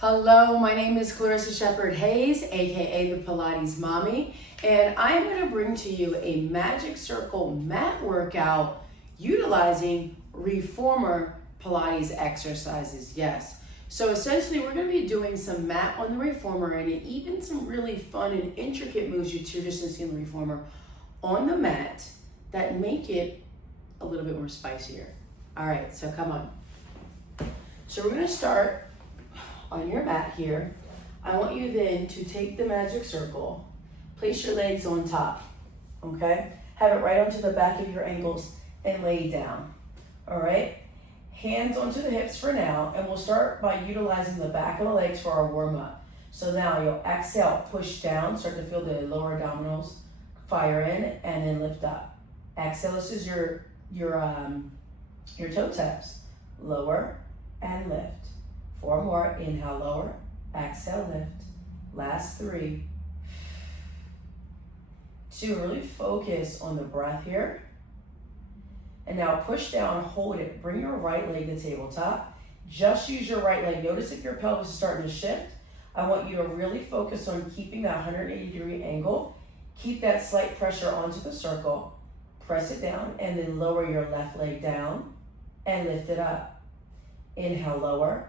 Hello, my name is Clarissa Shepherd Hayes, aka the Pilates Mommy, and I'm going to bring to you a Magic Circle mat workout utilizing reformer Pilates exercises. Yes. So essentially we're going to be doing some mat on the reformer and even some really fun and intricate moves you're just going to see in the reformer on the mat that make it a little bit more spicier. All right, so come on. So we're going to start on your mat here. I want you then to take the magic circle, place your legs on top, okay? Have it right onto the back of your ankles and lay down, all right? Hands onto the hips for now, and we'll start by utilizing the back of the legs for our warm-up. So now you'll exhale, push down, start to feel the lower abdominals fire in, and then lift up. Exhale, this is your toe taps. Lower and lift. 4 more, inhale, lower, exhale, lift. Last 3. 2, really focus on the breath here. And now push down, hold it, bring your right leg to tabletop. Just use your right leg. Notice if your pelvis is starting to shift. I want you to really focus on keeping that 180-degree angle. Keep that slight pressure onto the circle. Press it down and then lower your left leg down and lift it up. Inhale, lower.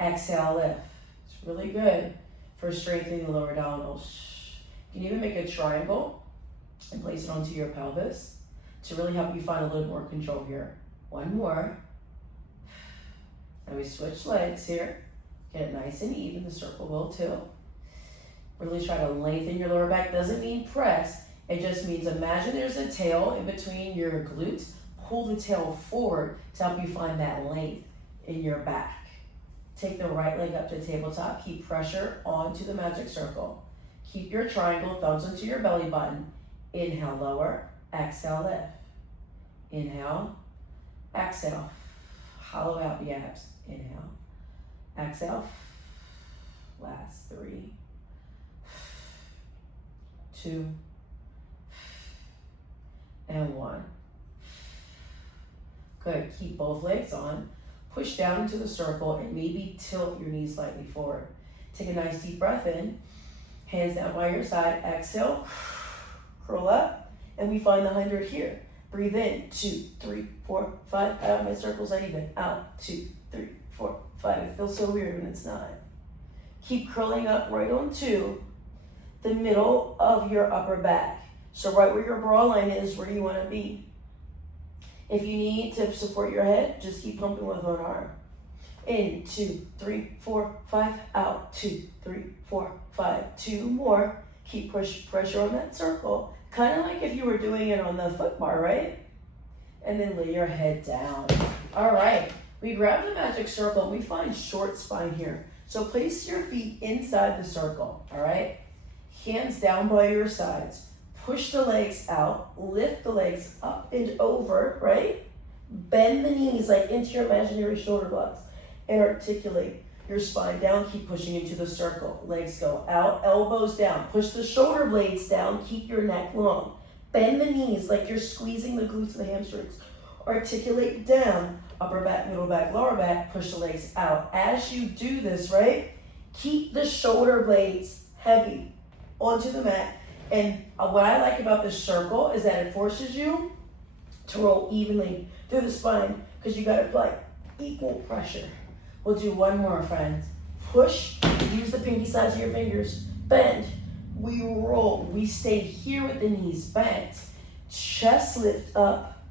Exhale, lift. It's really good for strengthening the lower abdominals. You can even make a triangle and place it onto your pelvis to really help you find a little more control here. 1 more. Now we switch legs here. Get it nice and even. The circle will too. Really try to lengthen your lower back. Doesn't mean press. It just means imagine there's a tail in between your glutes. Pull the tail forward to help you find that length in your back. Take the right leg up to tabletop. Keep pressure onto the magic circle. Keep your triangle, thumbs into your belly button. Inhale, lower. Exhale, lift. Inhale. Exhale. Hollow out the abs. Inhale. Exhale. Last 3. 2. And 1. Good. Keep both legs on. Push down into the circle and maybe tilt your knees slightly forward. Take a nice deep breath in. Hands down by your side. Exhale. Curl up. And we find the 100 here. Breathe in. 2, 3, 4, 5. Out. My circle's uneven. Out. 2, 3, 4, 5. It feels so weird when it's not. Keep curling up right onto the middle of your upper back. So right where your bra line is where you want to be. If you need to support your head, just keep pumping with one arm. In, 2, 3, 4, 5. Out, 2, 3, 4, 5. 2 more. Keep pressure on that circle. Kind of like if you were doing it on the foot bar, right? And then lay your head down. All right. We grab the magic circle and we find short spine here. So place your feet inside the circle, all right? Hands down by your sides. Push the legs out, lift the legs up and over, right? Bend the knees like into your imaginary shoulder blocks and articulate your spine down. Keep pushing into the circle. Legs go out, elbows down. Push the shoulder blades down. Keep your neck long. Bend the knees like you're squeezing the glutes and the hamstrings. Articulate down, upper back, middle back, lower back. Push the legs out. As you do this, right? Keep the shoulder blades heavy onto the mat. And what I like about this circle is that it forces you to roll evenly through the spine because you got to apply equal pressure. We'll do 1 more, friends. Push, use the pinky sides of your fingers. Bend, we roll. We stay here with the knees bent. Chest lift up,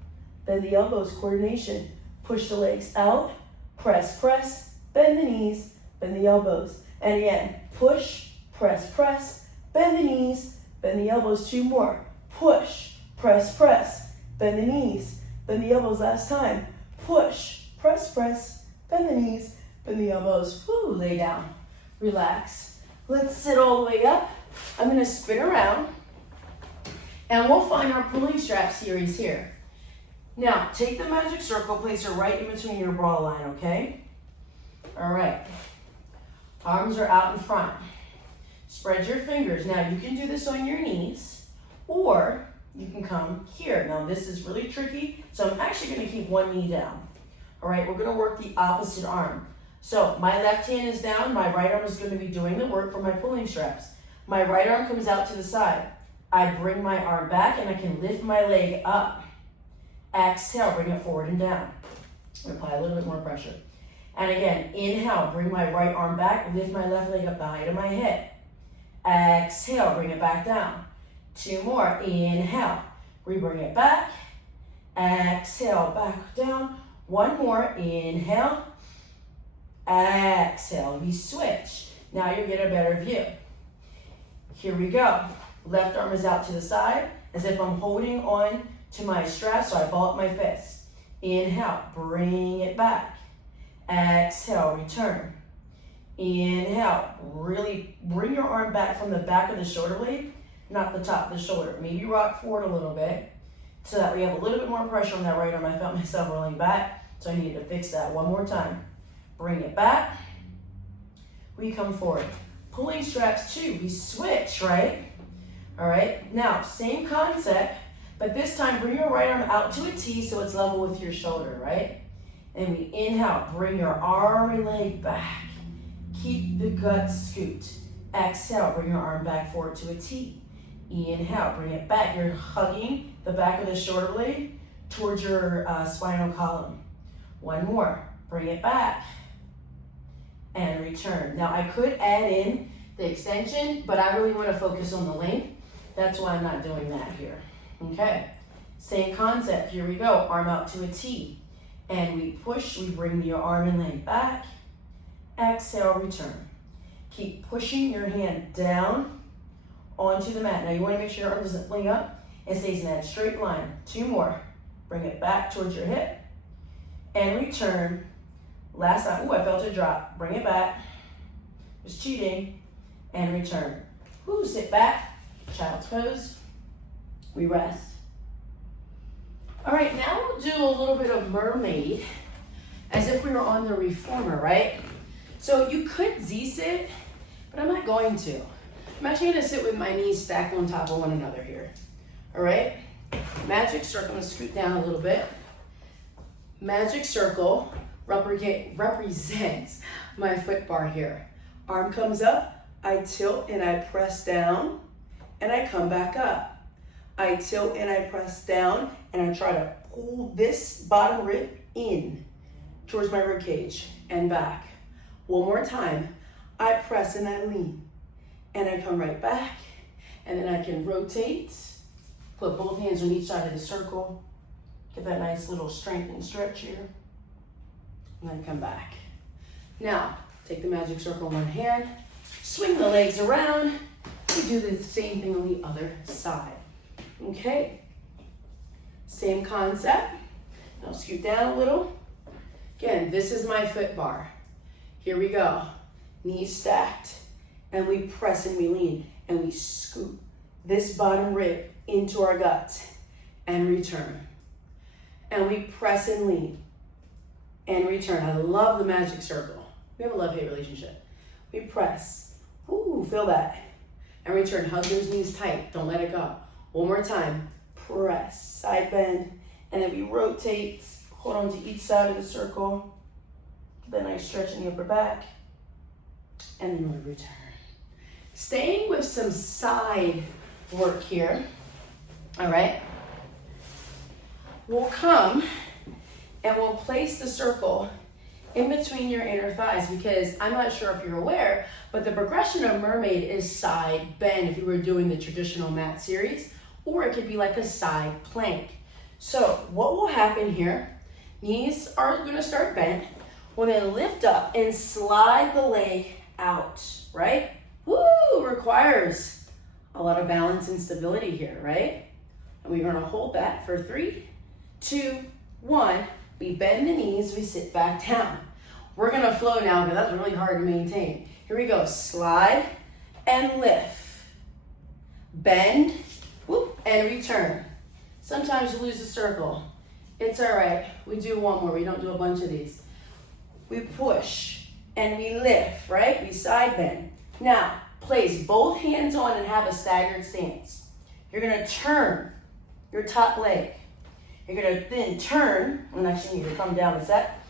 bend the elbows, coordination. Push the legs out, press, press, bend the knees, bend the elbows. And again, push, press, press, bend the knees, bend the elbows. 2 more. Push, press, press, bend the knees, bend the elbows. Last time. Push, press, press, bend the knees, bend the elbows. Woo, lay down, relax. Let's sit all the way up. I'm gonna spin around and we'll find our pulling strap series here. Now, take the magic circle, place it right in between your bra line, okay? All right, arms are out in front. Spread your fingers. Now you can do this on your knees or you can come here. Now this is really tricky, so I'm actually gonna keep one knee down. All right, we're gonna work the opposite arm. So my left hand is down, my right arm is going to be doing the work for my pulling straps. My right arm comes out to the side. I bring my arm back and I can lift my leg up. Exhale, bring it forward and down. Apply a little bit more pressure. And again, inhale, bring my right arm back, lift my left leg up the height of my hip. Exhale, bring it back down. 2 more, inhale, we bring it back. Exhale, back down. 1 more, inhale. Exhale, we switch. Now you get a better view. Here we go. Left arm is out to the side as if I'm holding on to my strap, so I ball up my fist. Inhale, bring it back. Exhale, return. Inhale, really bring your arm back from the back of the shoulder blade, not the top of the shoulder. Maybe rock forward a little bit so that we have a little bit more pressure on that right arm. I felt myself rolling back, so I needed to fix that one more time. Bring it back. We come forward. Pulling straps too, we switch, right? All right, now same concept, but this time bring your right arm out to a T so it's level with your shoulder, right? And we inhale, bring your arm and leg back. Keep the gut scoot. Exhale, bring your arm back forward to a T. Inhale, bring it back. You're hugging the back of the shoulder blade towards your spinal column. 1 more, bring it back. And return. Now I could add in the extension, but I really want to focus on the length. That's why I'm not doing that here. Okay, same concept. Here we go. Arm out to a T. And we push, we bring your arm and leg back. Exhale, return. Keep pushing your hand down onto the mat. Now you want to make sure your arm doesn't fling up and stays in that straight line. 2 more. Bring it back towards your hip. And return. Last time. Ooh, I felt it drop. Bring it back. Just cheating. And return. Ooh, sit back. Child's pose. We rest. All right, now we'll do a little bit of mermaid as if we were on the reformer, right? So you could Z-sit, but I'm not going to. I'm actually gonna sit with my knees stacked on top of one another here. All right? Magic circle, I'm gonna scoot down a little bit. Magic circle represents my foot bar here. Arm comes up, I tilt and I press down, and I come back up. I tilt and I press down, and I try to pull this bottom rib in towards my rib cage and back. One more time. I press and I lean, and I come right back, and then I can rotate, put both hands on each side of the circle, get that nice little strength and stretch here, and then come back. Now, take the magic circle in one hand, swing the legs around, we do the same thing on the other side. Okay, same concept. Now scoot down a little. Again, this is my foot bar. Here we go. Knees stacked, and we press and we lean, and we scoop this bottom rib into our gut and return. And we press and lean and return. I love the magic circle. We have a love-hate relationship. We press. Ooh, feel that. And return. Hug those knees tight. Don't let it go. One more time, press, side bend, and then we rotate, hold on to each side of the circle, then I stretch in the upper back, and then we return. Staying with some side work here, all right? We'll come and we'll place the circle in between your inner thighs, because I'm not sure if you're aware, but the progression of mermaid is side bend if you were doing the traditional mat series, or it could be like a side plank. So what will happen here, knees are gonna start bent, we'll then lift up and slide the leg out, right? Woo, requires a lot of balance and stability here, right? And we're gonna hold that for 3, 2, 1. We bend the knees, we sit back down. We're gonna flow now because that's really hard to maintain. Here we go, slide and lift. Bend, whoop, and return. Sometimes you lose the circle. It's all right, we do one more, we don't do a bunch of these. We push and we lift, right? We side bend. Now, place both hands on and have a staggered stance. You're gonna turn your top leg. You're gonna then turn, and actually you need to come down a set.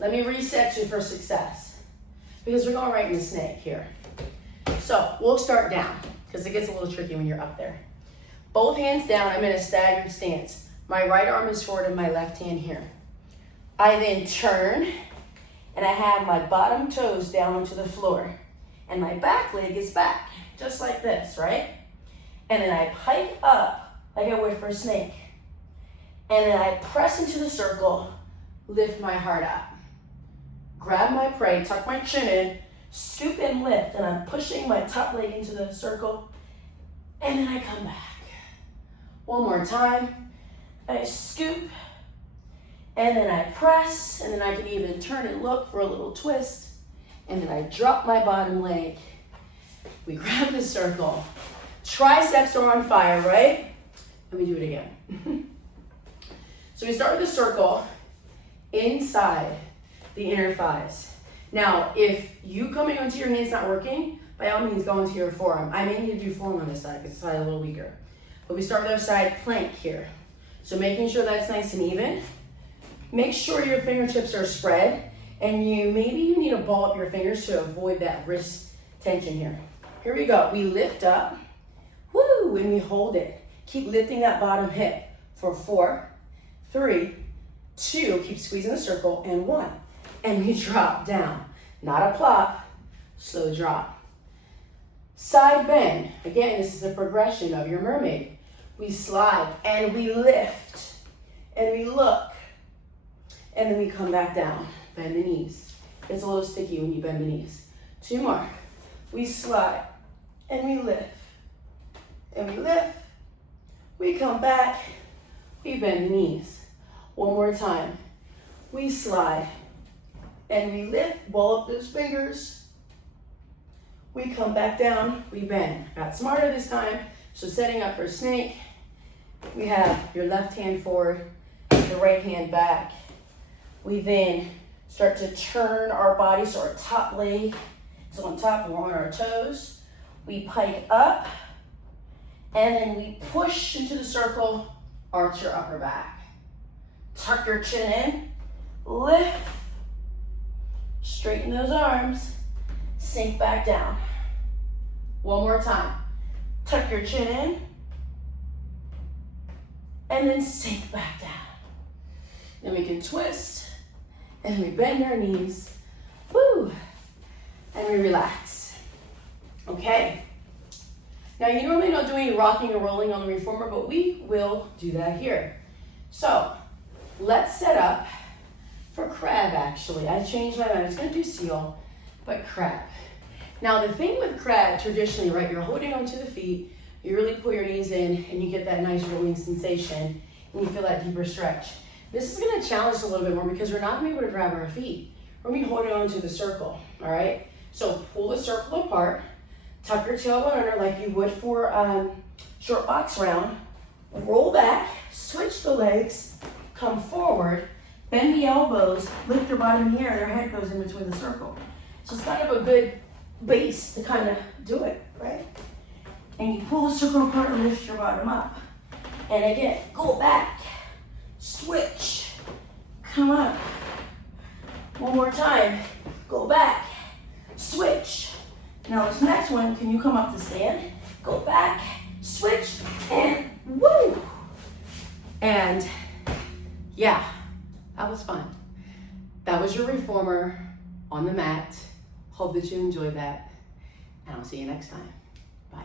Let me reset you for success, because we're going right in the snake here. So we'll start down, because it gets a little tricky when you're up there. Both hands down, I'm in a staggered stance. My right arm is forward and my left hand here. I then turn, and I have my bottom toes down onto the floor, and my back leg is back, just like this, right? And then I pike up like I would for a snake. And then I press into the circle, lift my heart up. Grab my prey, tuck my chin in, scoop and lift, and I'm pushing my top leg into the circle, and then I come back. One more time. I scoop, and then I press, and then I can even turn and look for a little twist, and then I drop my bottom leg. We grab the circle. Triceps are on fire, right? Let me do it again. So we start with the circle inside the inner thighs. Now, if you coming onto your hands not working, by all means go into your forearm. I may need to do forearm on this side because it's a little weaker. But we start with our side plank here. So making sure that's nice and even. Make sure your fingertips are spread, and maybe you need to ball up your fingers to avoid that wrist tension here. Here we go. We lift up, woo, and we hold it. Keep lifting that bottom hip for 4, 3, 2, keep squeezing the circle, and 1. And we drop down. Not a plop, slow drop. Side bend. Again, this is a progression of your mermaid. We slide, and we lift, and we look, and then we come back down. Bend the knees. It's a little sticky when you bend the knees. 2 more. We slide, and we lift, and we lift. We come back, we bend the knees. One more time. We slide, and we lift, ball up those fingers. We come back down, we bend. Got smarter this time, so setting up for snake. We have your left hand forward, the right hand back. We then start to turn our body, so our top leg is on top, and we're on our toes. We pike up, and then we push into the circle, arch your upper back. Tuck your chin in, lift, straighten those arms, sink back down. One more time. Tuck your chin in, and then sink back down. Then we can twist, and we bend our knees, woo, and we relax. Okay. Now you normally don't do any rocking or rolling on the reformer, but we will do that here. So let's set up for crab actually. I changed my mind, I was gonna do seal, but crab. Now the thing with crab traditionally, right, you're holding onto the feet, you really pull your knees in and you get that nice rolling sensation and you feel that deeper stretch. This is gonna challenge us a little bit more because we're not gonna be able to grab our feet. We're gonna be holding on to the circle, all right? So pull the circle apart, tuck your tailbone under like you would for short box round, roll back, switch the legs, come forward, bend the elbows, lift your bottom here, and your head goes in between the circle. So it's kind of a good base to kind of do it, right? And you pull the circle apart and lift your bottom up. And again, go back, switch, come up. One more time, go back, switch. Now this next one, can you come up to stand? Go back, switch, and woo! And yeah, that was fun. That was your reformer on the mat. Hope that you enjoyed that, and I'll see you next time. Bye.